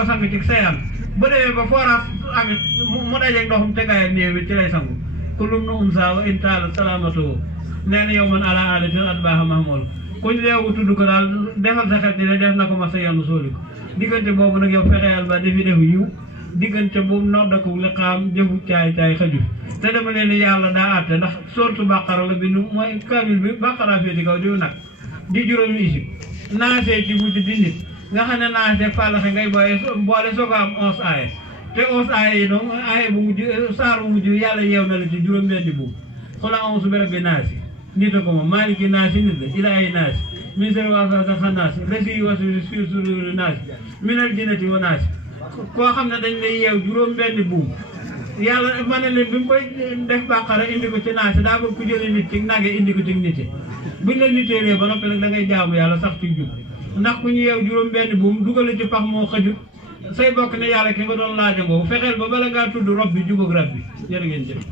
ko sang ci sayam bu demee ba forage amit mu dajeeg ndoxum tegaay néew bi ci lay sangu kulum nu unsa wa intaala salaamatu nee na yow man ala aadatin at baaxa mahmool kuñ leewu tudd ko daal defal sa xel ne def na ko ma sa yanu sóoli ko diggante boobu nag yow fexeyal ba defi defu yiw diggante boobu noddaku li xaam jëfu caay xaju te dama leen yàlla daa àtte ndax sortu bàqara la bindu mooy kaamil bi bàqara féeti kaw diw nag di juróomi isib naasee ci mujj di nit nga xam ne naasee fàllaxe ngay boole soo ko am 11 aaye te 11 aaye yi donc aaye bu mujj saar bu mujj yàlla yeew na la ci juróom benni buum xula onze bi rabbi naasi nit a ko moom maaliki naasi nit la ilaahi naasi min sharri waaswaasil xannaasi lazi yuwaswisu fii suduuri naasi minal jinnati wa naasi koo xam ne dañ lay yeew juróom benni buum yàlla ma ne leen bi mu koy def bàqara indi ko ci naasi daa bëgg ku jëlee nit ci nage indi ko ci nite buñ la niteelee ba noppi nag da ngay jaamu yàlla sax ci jub ndax ku ñu yeew juróom benni buum dugale ci pax moo xajut say bokk ne yàlla ki nga doon laaja ngoo fexeel ba bala ngaa tudd rob bi jubóog rab bi jërë ngeen jëf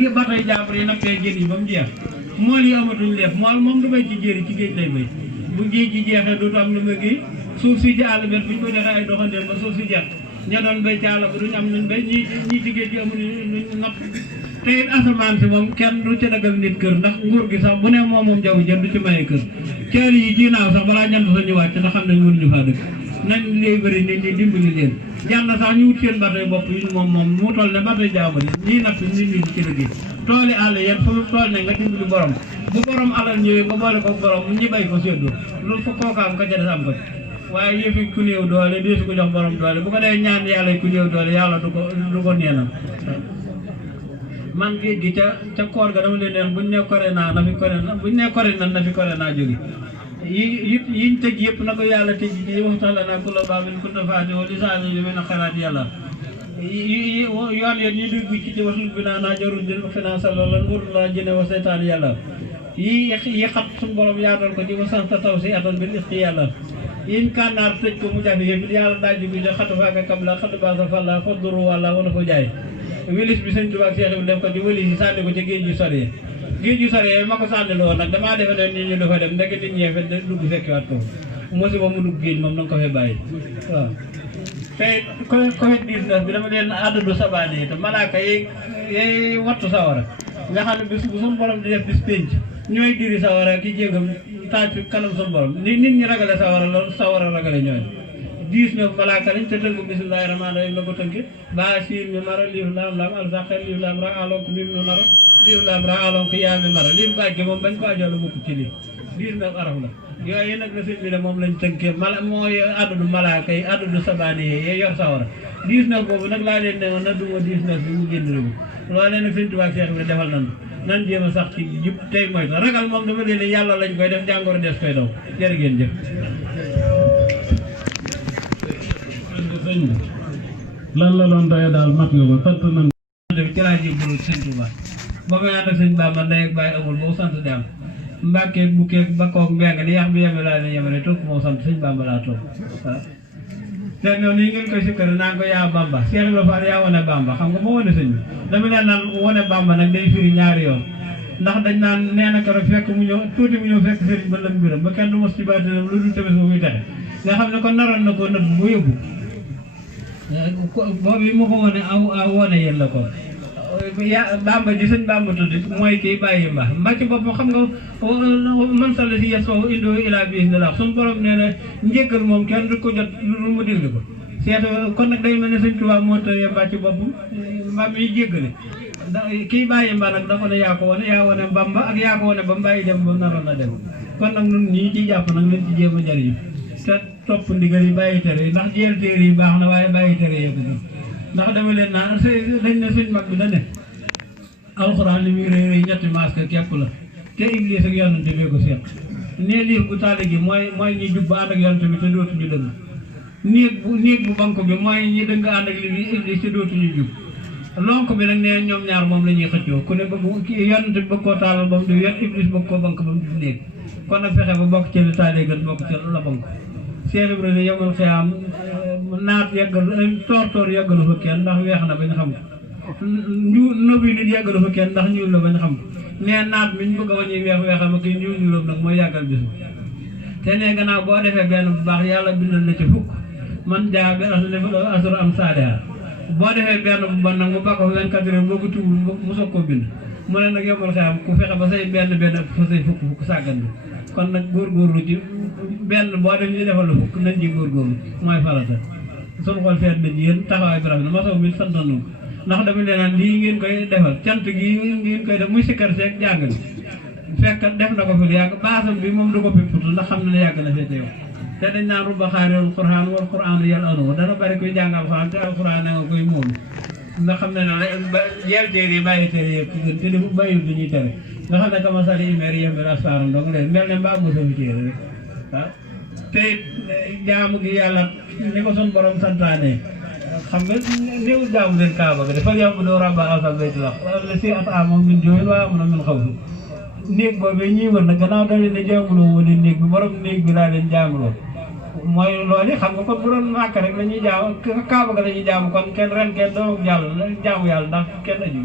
gi ba tey jàppar yi nag tey jën yi ba mu jeex mool yi amatuñ leef moom du bay ci jéeri ci géej lay bay bu géej gi jeexee dootu am lu ma gi suuf si ci àll bi buñ ko defee ay doxandéem ba suuf si jeex ña doon bay ci àll ba duñ am luñ bay ñii ci géej gi amuñu luñ napp te it asamaan si moom kenn du ci dagal nit kër ndax nguur gi sax bu ne moom jaww ji du ci maye kër caali yi ci naaw sax balaa jant sa ñu wàcc ndax xam nañ mënuñu faa dëkk nañ lay bëri nit ñi dimbali leen jàll sax ñu wut seen bateau bopp yi moom mu toll ne bateau jaamu yi ñii napp nit ñi di ci liggéey tooli àll yéen fu tool ne nga dimbali borom bu borom alal ñëwee nga boole ko borom ñi bay ko séddoo loolu fa kookaam ka ca des am ko waaye yëfi ku néew doole deesu ko jox borom doole bu ko dee ñaan yàlla ku néew doole yàlla du ko neenal man géej gi ca koor ga dama leen neex buñ ne kore naa na fi kore na buñ ne kore na fi kore naa jóge yiñ tëj yëpp na ko yàlla tëj ci waxtaan la naa ku la baabin ku tafaati wala lisaani yu mel ne xalaat yàlla yoon yéen ñu dugg ci waxul bi naa jarul di finance loolu nguur laa jëne wa seytaan yàlla yi xat suñu borom yaatal ko ci wa sant taw si atal bil isti yàlla yiñ kànnaar tëj ko mu jafe yëpp yàlla daa jóge de xatu faaka kam la xatu baasa fàlla fa duru wàlla wana ko jaay wilis bi sëñ Tuubaa Seex bi def ko ci wilis yi sànni ko ci géej yu sori géej yu sori ma ko sànni loo nag damaa defe ne nit ñi dafa dem ndeke nit ñee fe dugg fekkiwaat ko musiba mu dugg géej moom na nga ko fee bàyyi waaw te Covid-19 bi dama leen àddadu sabaane yi te malaaka yi wattu sawara nga xam ne bis bu suñu borom di def bis pénc ñooy diri sawara ki jéegam taaj fi kanam suñu borom ni nit ñi ragale sawara loolu sawara ragale ñooy 19 malaaka lañ te tënk bismillahi rahmaani rahim la ko tënk ba siin mi mara liif laam laam alsaxel liif laam ra alonk mim mi mara liif laam ra alonk yaa mi mara liif gaaj gi moom bañ ko ajola bokk ci lii 19 araf la yooyu nag la sëñ bi ne moom lañ tënkee mooy àddadu malaaka yi àddadu sabaani yi yor sawara 19 boobu nag laa leen ne woon na duma 19 bi mu génn réew loolee nag sëñ Tuubaa Seex bi defal nañu nan jéem a sax ci jub tey mooy sax ragal moom dama leen ne yàlla lañ koy def jàngoro des koy daw jërë ngeen jëf sëñ bi lan la doon doye daal mat nga ba sant nañ def ci laa jébbalu sëñ Tuubaa ba may ànd ak sëñ Bamba ndey ak bàyyi amul boo sant di am mbàkkeeg bukkeeg bakkoog mbeng li yax bi yeme laa ne yemale toog moo sant sëñ Bamba laa toog waaw te noonu nii ngeen koy sikkari naa ko yaa Bamba Cheikh Ibrahima Fall yaa wane Bamba xam nga moo wane sëñ bi dama leen naan wane Bamba nag day firi ñaari yoon ndax dañ naan nee na keroog fekk mu ñëw tuuti mu ñëw fekk sëriñ ba lam mbiram ba kenn du mos ci baatinam lu dul tamit ba muy texe nga xam ne kon naroon na ko nëbb bu yóbbu boobu mu ko wane aw wane yéen la ko Bamba ji sëñ Bamba tudd mooy kii bàyyi mba mbàcc boppam xam nga man sall si yes foofu indoo ilaa biis de la suñu borom nee na njéggal moom kenn du ko jot lu mu déglu ko seet kon nag day mel ne sëñ Tuubaa moo tëye mbàcc boppam mbaam yi jéggale kii bàyyi mba nag dafa ne yaa ko wane yaa wane Bamba ak yaa ko wane ba mbàyyi dem ba naroon na dem kon nag ñun ñii ci jàpp nag leen ci jéem a jariñu te topp ndigal yi bàyyi tere yi ndax jéel téere yi baax na waaye bàyyi tere yëpp ndax dama leen naan dañ ne suñ mag bi da ne alxuraan li muy rëy rëy ñetti masque képp la te Iblis ak yonante bee ko seq nee liir bu taali gi mooy ñi jub ba ànd ak yonante bi te dootuñu dëng néeg bu banque bi mooy ñi dëng ànd ak li bi Iblis te dootuñu jub lonk bi nag nee ñoom ñaar moom la ñuy xëccoo ku ne bëgg yonante bi bëgg koo taalal ba mu di wet Iblis bëgg koo banque ba mu di néeg kon nag fexe ba bokk ci li taalee gën bokk ci la banque Cheikh Ibrahima yemal xiyaam naat yeggalu toor yeggalu fa kenn ndax weex na bañ xam ko nëb yi nit yeggalu fa kenn ndax ñuul la bañ xam ko nee naat mi ñu bëgg a wàññi weexam ak ñuul ñuulam nag mooy yàggal bis bi te ne gannaaw boo defee benn bu baax yàlla bindal la ci fukk man jaa bi asur am saadiha boo defee benn bu bon nag mu bakko 24 heures boo ko tuubul mu soog koo bind mu ne nag yombal xeyam ku fexe ba say benn fa say fukk sàggan bi kon nag góorgóorlu ci benn boo def ñu defal la fukk nañ ci góorgóorlu mooy farata suñu xool feet nañ yéen taxawaay bi rafet na masaw mi sant nañu ndax dama leen lii ngeen koy defal cant gi ngeen koy def muy sikkar seeg jàng bi fekk def na ko fi lu yàgg baasam bi moom du ko fi futu ndax xam ne yàgg na fee teew te dañ naan rubba xaaril qur'aan wal qur'aan yal anu dana bari koy jàng alxuraan te alxuraan nga koy moom nga xam ne yeel téere yi bàyyi téere yëpp ci gën te defu bàyyiwul du ñuy tere nga xam ne kama sali imer yembir asfaaram donc leen mel ne mbaa mosa fi téere rek waaw te jaamu gi yàlla ni ko son borom santaane xam nga néew jaamu leen kaaba ga dafa yàmb doo rabba asal bayti wax la si at moom min jooyul waa mun a min xaw fi néeg boobee ñuy wër nag gannaaw da leen ne jaamuloo woon néeg bi borom néeg bi laa leen jaamuloo mooy loolu xam nga kon bu doon màkk rek la ñuy jaam kaaba ga la ñuy jaamu kon kenn ren kenn doo jaamu yàlla ndax kenn aju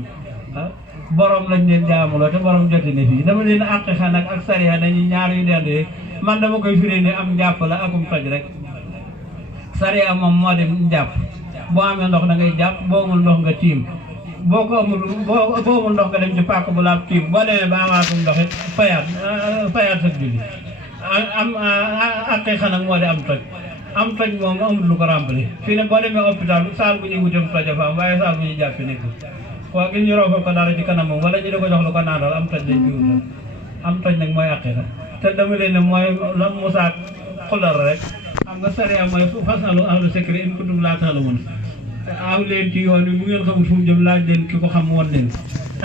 ah borom lañ leen jaamuloo te borom jote ne fii dama leen àqiqa nag ak sariya dañuy ñaar yu dendee man dama koy firee ne am njàpp la akum toj rek sariya moom moo dem njàpp boo amee ndox da ngay jàpp boo amul ndox nga tiim boo ko amul boo amul ndox nga dem ci pàkk bu laab tiim boo demee ba amaatum ndox it fayaat sa julli am aqiqa nag moo di am toj moom amul lu ko rempli fii ne boo demee hôpital saal bu ñuy wutam toj a fa am waaye saal bu ñuy jàppi nekk waa gis ñu roofal ko dara ci kanamam wala ñu di ko jox lu ko naanal am toj lañ ci wutal am toj nag mooy aqiqa te dama leen ne mooy la musaak xular rek xam nga sariya mooy fasalu ahlu sikri in kuntum laa ta'lamuun aw leen ci yoon wi bu ngeen xamul fu mu jëm laaj leen ki ko xam woon leen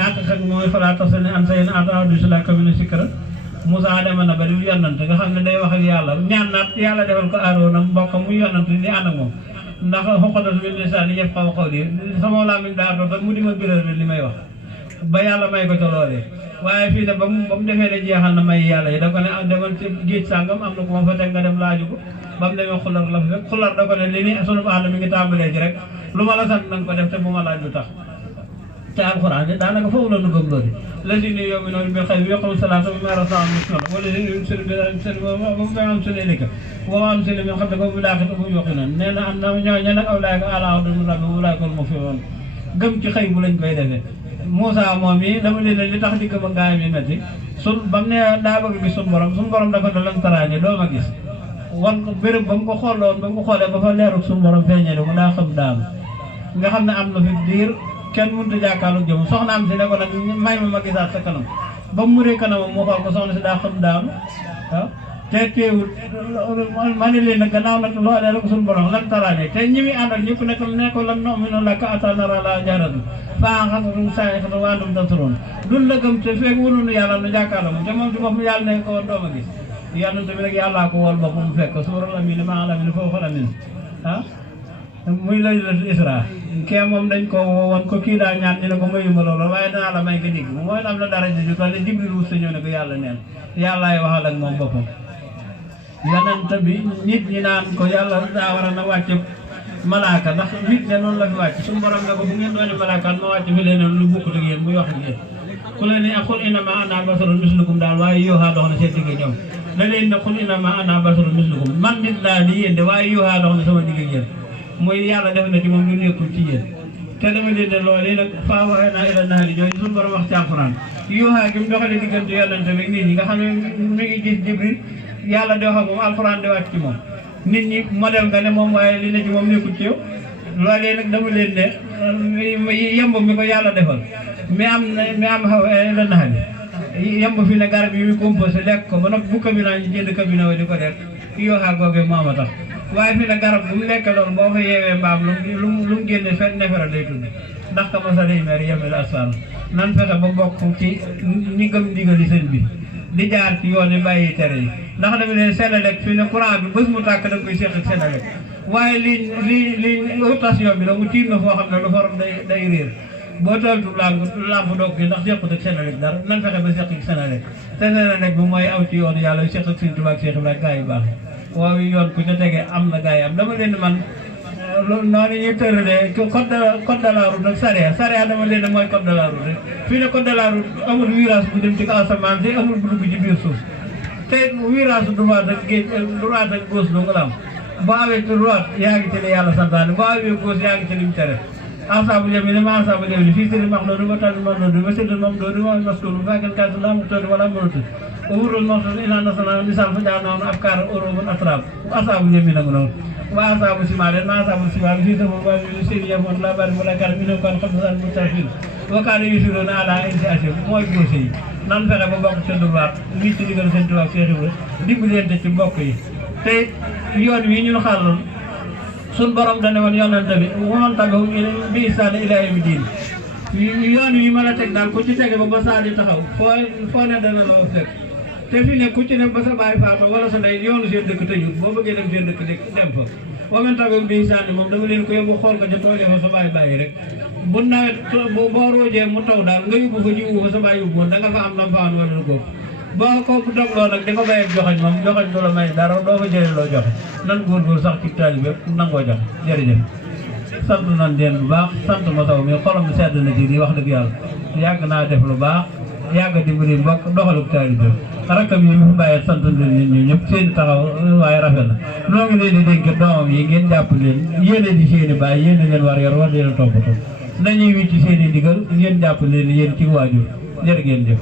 aqiqa mooy falaa tas'alnii an shay'in hattaa yuhdisa laka minhu zikraa Moussa demoon na ba di yonante nga xam ne day wax ak yàlla ñaan naat yàlla defal ko Aaroona mbokk muy yonante di ànd ak moom ndax uqdatan min lisaani yafqahu qawli sama làmmiñ daa doon mu di ma biral li may wax ba yàlla may ko ca loolee waaye fii ne ba mu defee ne jeexal na may yàlla yi da ko ne demal ci géej sàngam am na ko ma fa teg nga dem laaju ko ba mu demee xular la fa fekk xular da ko ne li ni sunu ànd mi ngi tàmbalee ci rek lu ma la sant na nga ko def te bu ma laaj lu tax te alxuraan daanaka foofu la nu gëm loolu lazina yu'minuuna bil ghaybi wa yuqiimuuna salaata wa mimmaa razaqnaahum yunfiquun wallaziina yunfiquuna wa mimmaa anzalnaa ilayka wa maa unzila min qablika wa bil aaxirati hum yuuqinuun nee na am na ñooñu nag ulaa'ika alaa hudan min rabbihim wa ulaa'ika humul muflihuun gëm ci xëy bu lañ koy defee Moussa moom yi dama leen li tax di gëm a gaayam yi metti ba mu ne daa bëgg gis suñu borom dafa ne lan taraañe doo ma gis wan ko béréb ba mu ko xooloon ba mu ko xoolee ba fa leerul suñu borom feeñee mu daa xam daanu nga xam ne am na fi diir kenn mënut a jàkkaarloo jëm soxnaam si ne ko nag may ma gisaat sa kanam ba mu muree kanamam mu xool ko soxna si daa xam daanu waaw te teewul ma ne leen nag gannaaw nag loolee la ko suñu borom lan taraane te ñi muy àndal ñëpp ne ko lan nu'mina laka hattaa naraa Allaaha jahratan fa'akhadhathum sa'iqatun wa antum tanzuruun duñ la gëm te fekk wënuñu yàlla nu jàkkaarloo moom te moom ci boppam yàlla ne ko woon doo ma gis yàlla tamit nag yàllaa ko wool boppam mu fekk suural amiin ma'al amiin fawqal amiin ah muy laylatul isra kee moom dañ ko woon ko kii daa ñaan ñu ne ko mayuma loolu waaye danaa la may nga dégg mooy am na dara ji ju toll ne Jibril wut sa ñëw ne ko yàlla neen yàllaay waxal ak moom boppam yonent bi nit ñi naan ko yàlla daa war a na wàcce malaaka ndax nit ne noonu la fi wàcc suñu borom ne ko bu ngeen doone malaaka ma wàcc fi leneen lu bokkut ak yéen muy wax ak yéen ku leen ne qul innamaa ana basharun mislukum daal waaye yooxaa dox na seen digg ñoom da leen ne qul innamaa ana basharun mislukum man nit laa di yéen de waaye yooxaa dox na sama digg ak yéen mooy yàlla def na ci moom lu nekkul ci yéen te dama leen ne loolu nag faa waxee naa ila naari jooju suñu borom wax ci alxuraan yooxaa gi mu doxale diggante yonente bi nit ñi nga xam ne mi ngi gis Jibril yàlla di wax ak moom alxuraan di wàcc ci moom nit ñi modèle nga ne moom waaye li ne ci moom nekkul ci yow loolee nag dama leen ne yemb mi ko yàlla defal mi am xaw la naxali yemb fi ne garab yi muy composé lekk ko ba nag bu cabinet ñu jënd cabinet wa di ko def yooxaa googee moom a tax waaye fi ne garab bu mu lekk loolu boo fa yeewee mbaam lu mu génne fenn nefere lay tudd ndax ka masali mer yemel asfal nan fexe ba bokk ci ñi gëm ndigali sëñ bi di jaar ci yoon yi bàyyi tere yi ndax dama leen Senelec fii ne courant bi bés mu tàkk da nga koy seq ak Senelec waaye li rotation bi la mu tiim na foo xam ne lu forom day réer boo toltu lamp doog gi ndax sequt ak Senelec dara nan fexe ba seq ak Senelec te Senelec bi mooy aw ci yoonu yàlla seq ak Sëñ Tuubaa ak Cheikh Ibrahima gaa yu baax waaw yoon ku ca tege am na gaa yi am dama leen man noonu ñuy tëralee code de la route nag sariya dama leen ne mooy code de la route rek fii ne code de la route amul virage bu dem ci asamaan si amul bu dugg ci biir suuf te virage droite ak géej droite ak gauche doo nga la am boo awee droite yaa ngi ci li yàlla santaane boo awee gauche yaa ngi ci li mu tere asaabu jëm ni ma asaabu jëm ni fii sëriñ max doonu ma tànn ma doonu ma séddal moom doonu ma maskul bu fekkee kàddu la am toon wala mënatu wurul moom ina nasana misal fa jaa noonu ab kaar euro bu atrab asaabu jëm nag noonu waa asaabu ciment den ma asaabu ciment fii sama waa sëriñ yamoon la bari mu la kar mi ne kon xam san mu tafil wakaane yusuroona ala initiative mooy gauche yi nan fexe ba bokk seen droite ngi ci digal seen tubaab Cheikh Ibra dimbalante ci mbokk yi te yoon wi ñu xàlloon sun borom dane woon yonante bi waman tabi'um bi ihsaan ilaa yawmi diin yoon wi ma la teg daal ku ci tege ba ba saa di taxaw foo ne dana la fekk te fi ne ku ci ne ba sa baay faatu wala sa ndey yoonu seen dëkk tëjul boo bëggee dem seen dëkk dem fa waman tabi'um bi ihsaan moom dama leen ko yóbbu xool ko ca tool fa sa baay bàyyi rek bu nawet boo roojee mu taw daal nga yóbbu ko jiwu fa sa baay yóbbu woon da nga fa am lam fa an wala góob boo ko dogloo nag di ko bàyyi joxoñ moom joxoñ du la may dara doo fa jëlee loo joxe nan góorgóor sax ci taalibe bépp nangoo joxe jërëjëf sant nañ leen bu baax sant ma taw mi xolam sedd na ci di wax dëgg yàlla yàgg naa def lu baax yàgg dimbali mbokk doxaluk taalibe rakkam yi mu fi bàyyi sant leen ñun ñëpp seen taxaw waaye rafet na noo ngi leen di dénk doomam yi ngeen jàpp leen yéene di seeni bàyyi yéene leen war yor war leen toppatoo nañuy wicc seen i ndigal ngeen jàpp leen yéen ci waajur jërë ngeen jëf